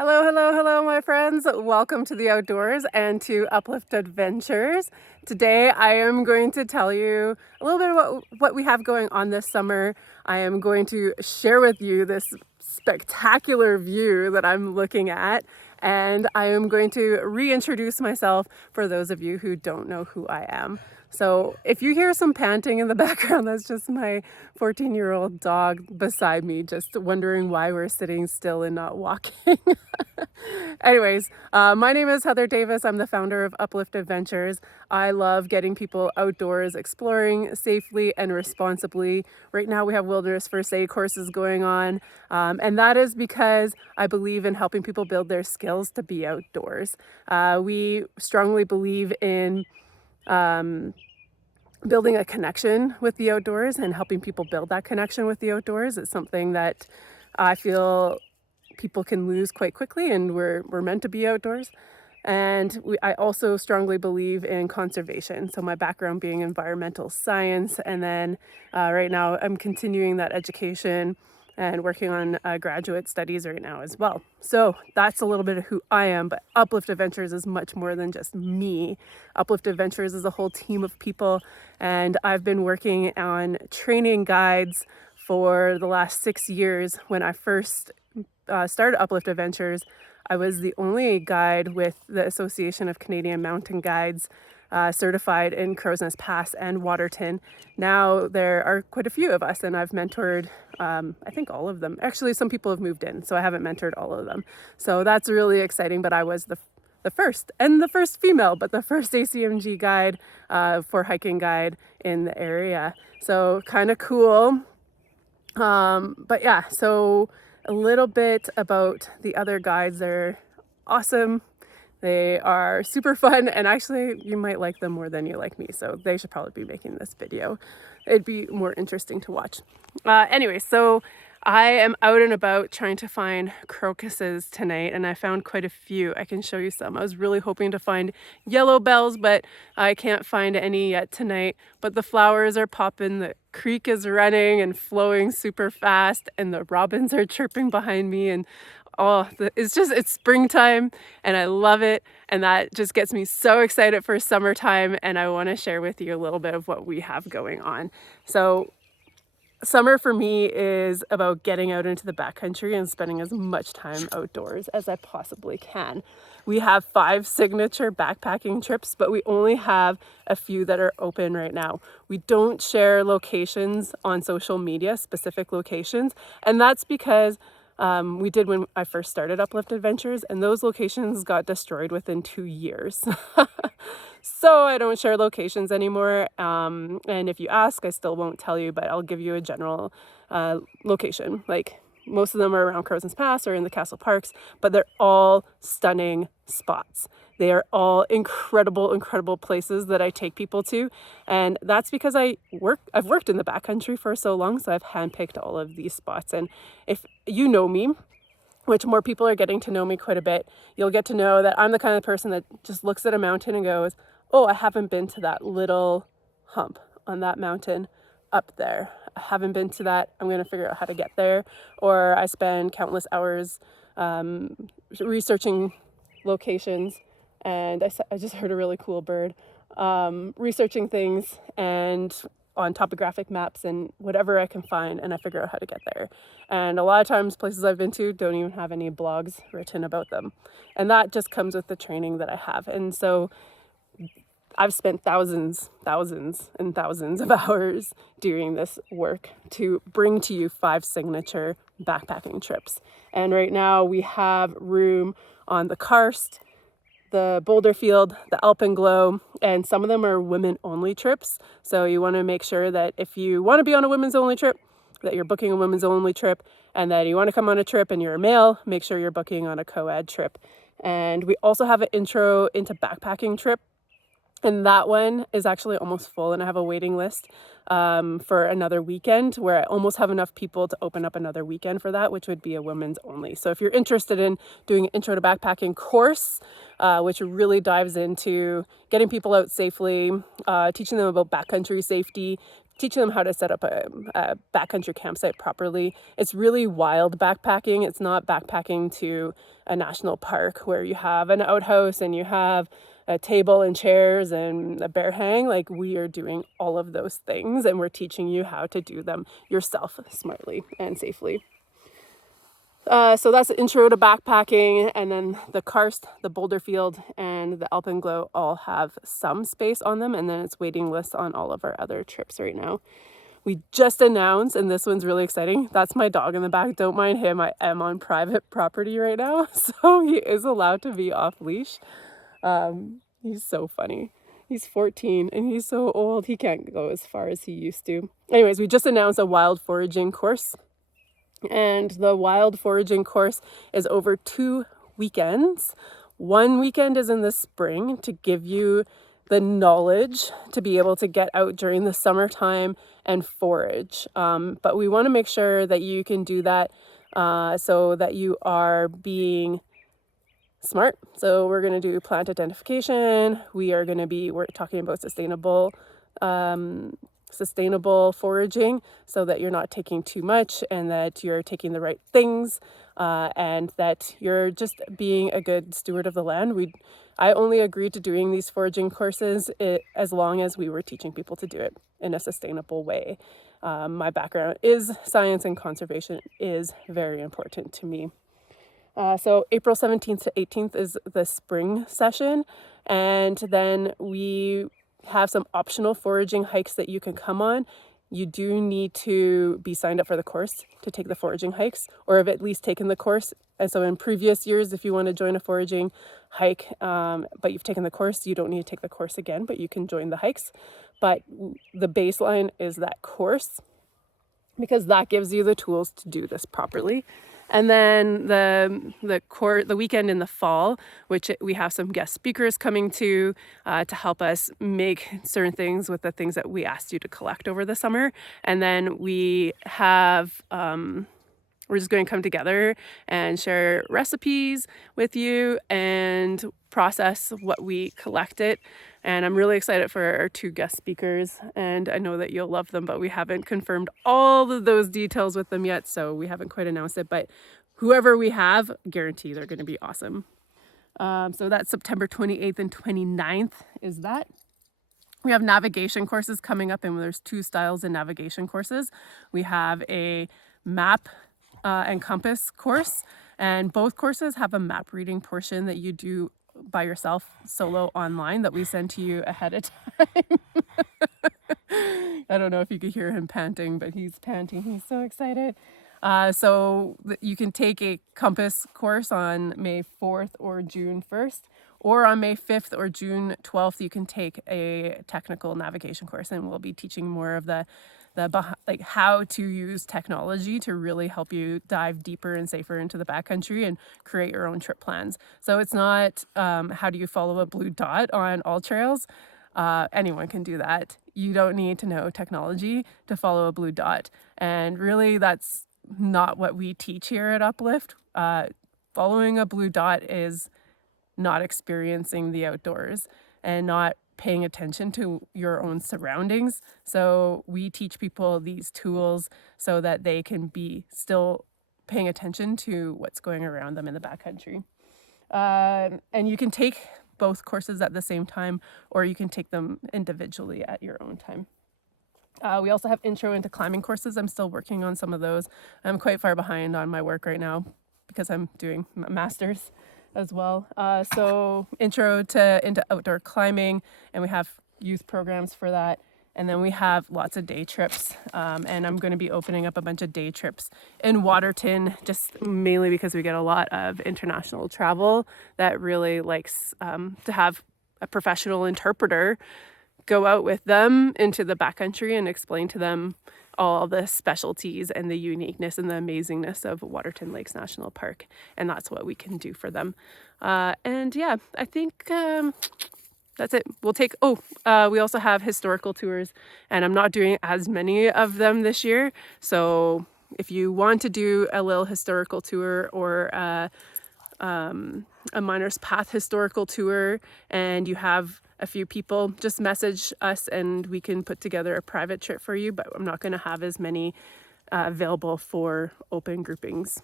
Hello, hello, hello, my friends. Welcome to the outdoors and to Uplift Adventures. Today, I am going to tell you a little bit about what we have going on this summer. I am going to share with you this spectacular view that I'm looking at, and I am going to reintroduce myself for those of you who don't know who I am. So if you hear some panting in the background, that's just my 14-year-old dog beside me, just wondering why we're sitting still and not walking. Anyways, my name is Heather Davis. I'm the founder of Uplift Adventures. I love getting people outdoors, exploring safely and responsibly. Right now we have Wilderness First Aid courses going on, and that is because I believe in helping people build their skills to be outdoors. We strongly believe in building a connection with the outdoors and helping people build that connection with the outdoors. It's something that I feel people can lose quite quickly, and we're meant to be outdoors. And I also strongly believe in conservation. So my background being environmental science, and then right now I'm continuing that education and working on graduate studies right now as well. So that's a little bit of who I am, but Uplift Adventures is much more than just me. Uplift Adventures is a whole team of people, and I've been working on training guides for the last 6 years. When I first started Uplift Adventures, I was the only guide with the Association of Canadian Mountain Guides certified in Crowsnest Pass and Waterton. Now there are quite a few of us, and I've mentored I think all of them. Actually, some people have moved in, so I haven't mentored all of them. So that's really exciting, but I was the first, and the first female, but the first ACMG guide for hiking guide in the area. So kind of cool. But yeah, so a little bit about the other guides. They're awesome. They are super fun, and actually you might like them more than you like me, so they should probably be making this video. It'd be more interesting to watch. Anyway, so I am out and about trying to find crocuses tonight, and I found quite a few. I can show you some. I was really hoping to find yellow bells, but I can't find any yet tonight. But the flowers are popping, the creek is running and flowing super fast, and the robins are chirping behind me, and it's springtime, and I love it, and that just gets me so excited for summertime. And I want to share with you a little bit of what we have going on. So summer for me is about getting out into the backcountry and spending as much time outdoors as I possibly can. We have 5 signature backpacking trips, but we only have a few that are open right now. We don't share locations on social media, specific locations, and that's because we did when I first started Uplift Adventures, and those locations got destroyed within 2 years. So I don't share locations anymore. And if you ask, I still won't tell you, but I'll give you a general location. Like, most of them are around Crowsnest Pass or in the Castle Parks, but they're all stunning spots. They are all incredible, incredible places that I take people to. And that's because I've worked in the backcountry for so long, so I've handpicked all of these spots. And if you know me, which more people are getting to know me quite a bit, you'll get to know that I'm the kind of person that just looks at a mountain and goes, oh, I haven't been to that little hump on that mountain up there. I haven't been to that. I'm going to figure out how to get there. Or I spend countless hours researching locations, and I just heard a really cool bird, researching things and on topographic maps and whatever I can find, and I figure out how to get there. And a lot of times places I've been to don't even have any blogs written about them. And that just comes with the training that I have. And so I've spent thousands and thousands of hours doing this work to bring to you 5 signature backpacking trips. And right now we have room on the Karst, the Boulderfield, the Alpenglow, and some of them are women-only trips. So you want to make sure that if you want to be on a women's only trip, that you're booking a women's only trip, and that you want to come on a trip and you're a male, make sure you're booking on a co-ed trip. And we also have an intro into backpacking trip, and that one is actually almost full, and I have a waiting list for another weekend where I almost have enough people to open up another weekend for that, which would be a women's only. So if you're interested in doing an intro to backpacking course, which really dives into getting people out safely, teaching them about backcountry safety, teaching them how to set up a backcountry campsite properly. It's really wild backpacking. It's not backpacking to a national park where you have an outhouse and you have a table and chairs and a bear hang. Like, we are doing all of those things, and we're teaching you how to do them yourself smartly and safely. So that's the intro to backpacking, and then the Karst, the Boulder Field, and the Alpenglow all have some space on them, and then it's waiting lists on all of our other trips right now. We just announced, and this one's really exciting, that's my dog in the back, don't mind him, I am on private property right now, so he is allowed to be off leash. He's so funny. He's 14 and he's so old, he can't go as far as he used to. Anyways, we just announced a wild foraging course. And the wild foraging course is over 2 weekends. One weekend is in the spring to give you the knowledge to be able to get out during the summertime and forage. But we want to make sure that you can do that so that you are being smart. So we're going to do plant identification. We're talking about sustainable foraging, so that you're not taking too much and that you're taking the right things, and that you're just being a good steward of the land. I only agreed to doing these foraging courses as long as we were teaching people to do it in a sustainable way. My background is science, and conservation is very important to me. So April 17th to 18th is the spring session, and then we have some optional foraging hikes that you can come on. You do need to be signed up for the course to take the foraging hikes, or have at least taken the course. And so in previous years, if you want to join a foraging hike, but you've taken the course, you don't need to take the course again, but you can join the hikes. But the baseline is that course, because that gives you the tools to do this properly. And then the weekend in the fall, which we have some guest speakers coming to help us make certain things with the things that we asked you to collect over the summer. And then we have, we're just going to come together and share recipes with you and process what we collected. And I'm really excited for our 2 guest speakers, and I know that you'll love them, but we haven't confirmed all of those details with them yet, so we haven't quite announced it, but whoever we have, guarantee they're going to be awesome. So that's September 28th and 29th is that. We have navigation courses coming up, and there's 2 styles in navigation courses. We have a map and compass course, and both courses have a map reading portion that you do by yourself solo online that we send to you ahead of time. I don't know if you could hear him panting, but he's panting. He's so excited. So you can take a compass course on May 4th or June 1st, or on May 5th or June 12th, you can take a technical navigation course, and we'll be teaching more of the how to use technology to really help you dive deeper and safer into the backcountry and create your own trip plans. So it's not how do you follow a blue dot on all trails. Anyone can do that. You don't need to know technology to follow a blue dot. And really, that's not what we teach here at Uplift. Following a blue dot is not experiencing the outdoors and not paying attention to your own surroundings. So we teach people these tools so that they can be still paying attention to what's going around them in the backcountry. And you can take both courses at the same time, or you can take them individually at your own time. We also have intro into climbing courses. I'm still working on some of those. I'm quite far behind on my work right now because I'm doing a master's as well. So intro into outdoor climbing, and we have youth programs for that. And then we have lots of day trips, and I'm going to be opening up a bunch of day trips in Waterton, just mainly because we get a lot of international travel that really likes to have a professional interpreter go out with them into the backcountry and explain to them all the specialties and the uniqueness and the amazingness of Waterton Lakes National Park. And that's what we can do for them. And yeah, I think that's it. We also have historical tours, and I'm not doing as many of them this year. So if you want to do a little historical tour or a Miner's Path historical tour, and you have a few people, just message us and we can put together a private trip for you, but I'm not going to have as many available for open groupings.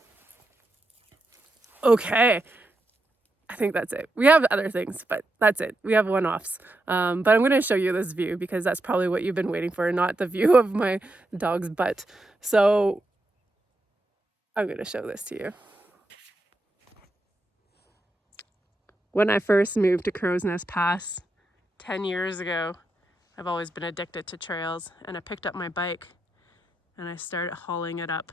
Okay, I think that's it. We have other things, but that's it. We have one-offs. But I'm going to show you this view because that's probably what you've been waiting for, not the view of my dog's butt. So I'm going to show this to you. When I first moved to Crow's Nest Pass 10 years ago, I've always been addicted to trails, and I picked up my bike and I started hauling it up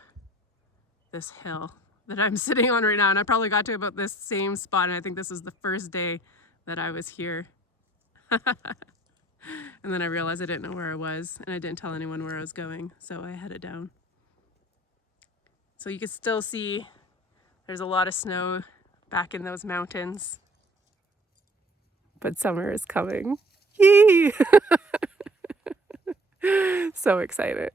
this hill that I'm sitting on right now. And I probably got to about this same spot, and I think this was the first day that I was here. And then I realized I didn't know where I was, and I didn't tell anyone where I was going, so I headed down. So you can still see there's a lot of snow back in those mountains. But summer is coming. Yee! So excited.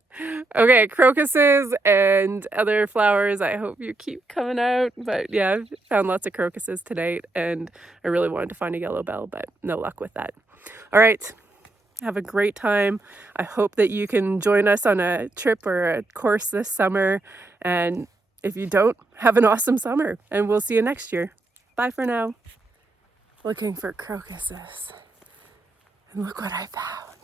Okay, crocuses and other flowers, I hope you keep coming out. But yeah, I've found lots of crocuses tonight, and I really wanted to find a yellow bell, but no luck with that. All right, have a great time. I hope that you can join us on a trip or a course this summer. And if you don't, have an awesome summer, and we'll see you next year. Bye for now. Looking for crocuses, and look what I found.